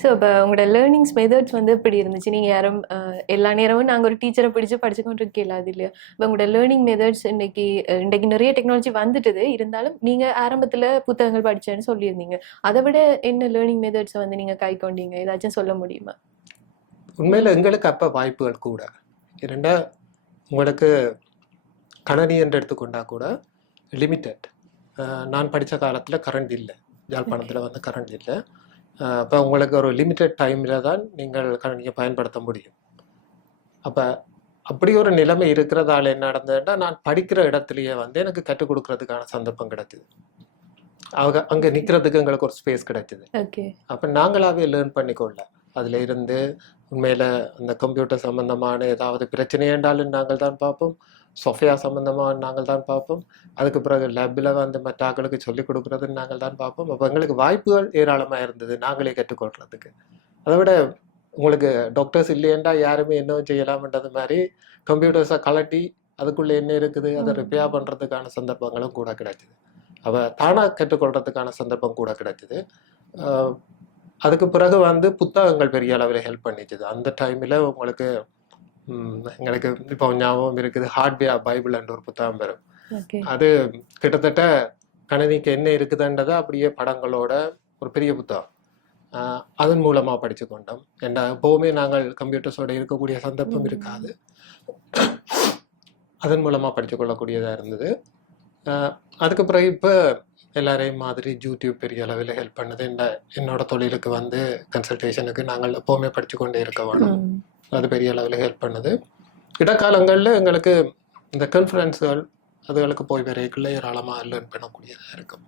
So இப்போ உங்களோட learnings methods வந்து எப்படி இருந்துச்சு? நீங்கள் யாரும் எல்லா நேரமும் நாங்கள் ஒரு டீச்சரை பிடிச்சு படிச்சு கொண்டு இருக்கல அது இல்லையா இப்போ உங்களோட லேர்னிங் மெத்தட்ஸ் இன்னைக்கு இன்னைக்கு நிறைய டெக்னாலஜி வந்துட்டுது. இருந்தாலும் நீங்கள் ஆரம்பத்தில் புத்தகங்கள் படிச்சேன்னு சொல்லியிருந்தீங்க. அதை விட என்ன லேர்னிங் மெத்தட்ஸை வந்து நீங்கள் கை கொண்டீங்க? ஏதாச்சும் சொல்ல முடியுமா? உண்மையில் எங்களுக்கு அப்போ வாய்ப்புகள் கூட. இரண்டா உங்களுக்கு கணனி என்று எடுத்துக்கொண்டா கூட லிமிட்டட் நான் படித்த காலத்தில் கரண்ட் இல்லை. யாழ்ப்பாணத்தில் வந்து கரண்ட் இல்லை. அப்போ உங்களுக்கு ஒரு லிமிட்டட் டைமில் தான் நீங்கள் கணனியை பயன்படுத்த முடியும். அப்போ அப்படி ஒரு நிலைமை இருக்கிறதால என்ன நடந்ததுன்னா நான் படிக்கிற இடத்துலயே வந்து எனக்கு கற்றுக் கொடுக்கறதுக்கான சந்தர்ப்பம் கிடைச்சிது அவங்க அங்கே நிற்கிறதுக்கு எங்களுக்கு ஒரு ஸ்பேஸ் கிடைச்சிது ஓகே அப்போ நாங்களாவே லேர்ன் பண்ணிக்கொள்ள அதில் இருந்து உண்மையில் அந்த கம்ப்யூட்டர் சம்பந்தமான ஏதாவது பிரச்சனை என்றாலும் நாங்கள் தான் பார்ப்போம். சொஃபியா சம்பந்தமாக நாங்கள் தான் பார்ப்போம். அதுக்கு பிறகு லேபில் வந்து மற்ற ஆட்களுக்கு சொல்லிக் கொடுக்குறது நாங்கள் தான் பார்ப்போம். அப்போ எங்களுக்கு வாய்ப்புகள் ஏராளமாக இருந்தது நாங்களே கற்றுக்கொள்றதுக்கு. அதை விட உங்களுக்கு டாக்டர்ஸ் இல்லையண்டா யாருமே என்ன செய்யலாம்ன்றது மாதிரி கம்ப்யூட்டர்ஸை கலட்டி அதுக்குள்ளே என்ன இருக்குது? அதை. ரிப்பேர் பண்ணுறதுக்கான சந்தர்ப்பங்களும் கூட கிடைச்சிது. அவ தானாக கற்றுக்கொள்றதுக்கான சந்தர்ப்பம் கூட கிடைச்சிது. அதுக்கு பிறகு வந்து புத்தகங்கள் பெரிய அளவில் ஹெல்ப் பண்ணிச்சுது. அந்த டைமில் உங்களுக்கு எங்களுக்கு இப்போ ஞாபகம் இருக்குது ஹார்ட்வேர் பைபிள்ன்ற ஒரு புத்தகம் பெறும் அது கிட்டத்தட்ட கணினிக்கு என்ன இருக்குதுன்றதை அப்படியே படங்களோட ஒரு பெரிய புத்தகம். அதன் மூலமாக படித்து கொண்டோம். ஏன்னா எப்போவுமே நாங்கள் கம்ப்யூட்டர்ஸோட இருக்கக்கூடிய சந்தர்ப்பம். இருக்காது. அதன் மூலமாக படித்து கொள்ளக்கூடியதாக இருந்தது. அதுக்கு பிறகு இப்போ எல்லாரையும் மாதிரி யூடியூப் பெரிய அளவில் ஹெல்ப் பண்ணுது என்ன என்னோட தொழிலுக்கு வந்து கன்சல்டேஷனுக்கு நாங்கள் எப்போவுமே படித்து கொண்டே இருக்க வேணும் அது பெரிய அளவில் ஹெல்ப் பண்ணுது. இடைக்காலங்களில் எங்களுக்கு இந்த கான்ஃபரன்ஸுகள் அதுகளுக்கு போய் வரைக்குள்ளே ஏராளமாக லேர்ன் பண்ணக்கூடியதாக இருக்கும்.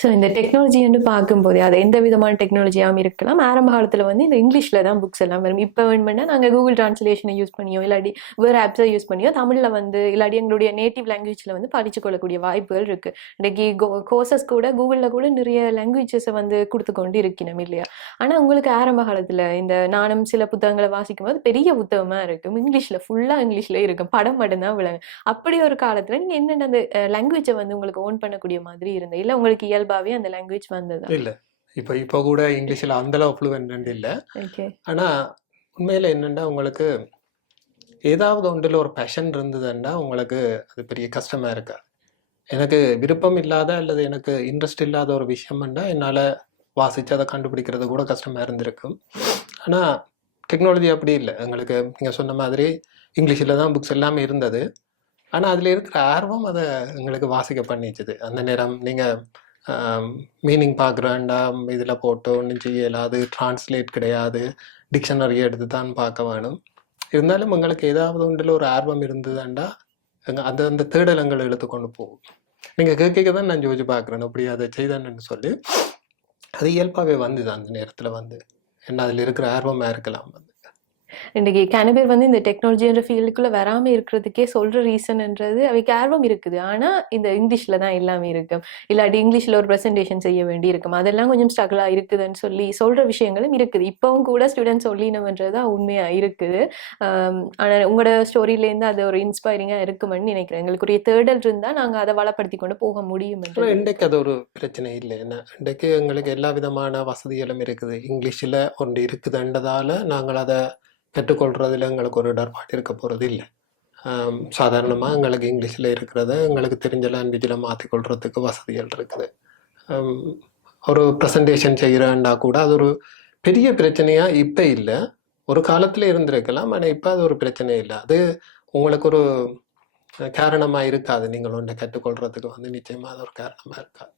ஸோ இந்த டெக்னாலஜின்னு பார்க்கும்போது அது எந்த விதமான டெக்னாலஜியாகவும் இருக்கலாம். ஆரம்ப காலத்தில் வந்து இந்த இங்கிலீஷில் தான் புக்ஸ் எல்லாம் வரும். இப்போ வேணுமென்னா நாங்கள் கூகுள் ட்ரான்ஸ்லேஷனை யூஸ் பண்ணியோ இல்லாட்டி வேறு ஆப்ஸை யூஸ் பண்ணியோ தமிழில் வந்து இல்லாட்டி எங்களுடைய நேட்டிவ் லாங்குவேஜில் வந்து படித்து கொள்ளக்கூடிய வாய்ப்புகள் இருக்குது இன்றைக்கி கோர்சஸ் கூட கூகுளில் கூட நிறைய லாங்குவேஜஸை வந்து கொடுத்து கொண்டு இருக்கணும் இல்லையா? ஆனால் உங்களுக்கு ஆரம்ப காலத்தில் இந்த நானும் சில புத்தகங்களை வாசிக்கும் போது பெரிய புத்தகமாக இருக்கும். இங்கிலீஷில் ஃபுல்லாக இங்கிலீஷில் இருக்கும். படம் மட்டும்தான் விளங்கும். அப்படி ஒரு காலத்தில் நீங்கள் என்னென்ன அந்த லாங்குவேஜை வந்து உங்களுக்கு ஓன் பண்ணக்கூடிய மாதிரி இருந்தது? இல்லை உங்களுக்கு இயல்பாகவே அந்த லாங்குவேஜ் வந்ததா? இல்லை. இப்போ இப்போ கூட இங்கிலீஷில் அந்தளவு ஃப்ளூவெண்ட் இல்லை. ஆனால் உண்மையில் என்னென்னா உங்களுக்கு ஏதாவது ஒன்றில் ஒரு பேஷன் இருந்ததுன்னா உங்களுக்கு அது பெரிய கஷ்டமாக இருக்கா எனக்கு விருப்பம் இல்லாத அல்லது எனக்கு இன்ட்ரெஸ்ட் இல்லாத ஒரு விஷயம்னா என்னால் வாசித்து அதை கண்டுபிடிக்கிறது கூட கஷ்டமாக இருந்திருக்கும். ஆனால் டெக்னாலஜி அப்படி இல்லை. எங்களுக்கு நீங்கள் சொன்ன மாதிரி இங்கிலீஷில் தான் புக்ஸ் எல்லாமே இருந்தது. ஆனால் அதில் இருக்கிற ஆர்வம் அதை எங்களுக்கு வாசிக்க பண்ணிச்சுது. அந்த நேரம் நீங்கள் மீனிங் பார்க்க வேண்டாம் இதில் போட்டு ஒன்றும் செய்யலாது டிரான்ஸ்லேட் கிடையாது டிக்ஷனரி எடுத்து தான் பார்க்க வேணும். இருந்தாலும் உங்களுக்கு ஏதாவது ஒன்றில் ஒரு ஆர்வம் இருந்ததுண்டா எங்க- அந்த அந்த தேடலங்கள் எடுத்து கொண்டு போகும். நீங்கள் கேட்க தான் நான் யோசிச்சு பார்க்குறேன் அப்படி அதை செய்தேன்னு சொல்லி. அது இயல்பாகவே வந்துது அந்த நேரத்தில் வந்து. என்ன அதில் இருக்கிற ஆர்வமாக இருக்கலாம். இன்றைக்கி கனபேர் வந்து இந்த டெக்னாலஜின்ற ஃபீல்டுக்குள்ளே வராம இருக்கிறதுக்கே சொல்ற ரீசன்ன்றது அவைக்கு ஆர்வம் இருக்குது. ஆனா இந்த இங்கிலீஷ்ல தான் எல்லாமே இருக்கும். இல்லாட்டி இங்கிலீஷ்ல ஒரு ப்ரெசன்டேஷன் செய்ய வேண்டி இருக்கும். அதெல்லாம் கொஞ்சம் ஸ்ட்ரகிளா இருக்குதுன்னு சொல்லி சொல்ற விஷயங்களும் இருக்குது. இப்பவும் கூட ஸ்டூடெண்ட்ஸ் சொல்லினவன்றது தான் உண்மையா இருக்குது. ஆனால் ஆனா உங்களோட ஸ்டோரியிலேருந்து அது ஒரு இன்ஸ்பைரிங்கா இருக்குமென்னு நினைக்கிறேன். எங்களுக்கு தேடல் இருந்தா நாங்க அதை வளப்படுத்தி கொண்டு போக முடியும் இன்றைக்கு அது ஒரு பிரச்சனை இல்லை. என்ன? இன்றைக்கு எங்களுக்கு எல்லா விதமான வசதிகளும் இருக்குது. இங்கிலீஷில் ஒன்று இருக்குதுன்றதால நாங்கள் அதை கற்றுக்கொள்றதுல எங்களுக்கு ஒரு இடர்பாடு இருக்க போகிறது இல்லை. சாதாரணமாக எங்களுக்கு இங்கிலீஷில் இருக்கிறத எங்களுக்கு தெரிஞ்ச லாங்குவேஜில் மாற்றிக்கொள்கிறதுக்கு வசதிகள் இருக்குது. ஒரு ப்ரெசன்டேஷன் செய்கிறேன்னா கூட அது ஒரு பெரிய பிரச்சனையாக இப்போ இல்லை. ஒரு காலத்தில் இருந்திருக்கலாம் ஆனால் இப்போ அது ஒரு பிரச்சனை இல்லை. அது உங்களுக்கு ஒரு காரணமாக இருக்காது. நீங்கள் ஒன்றை கற்றுக்கொள்றதுக்கு வந்து நிச்சயமாக அது ஒரு காரணமாக இருக்காது.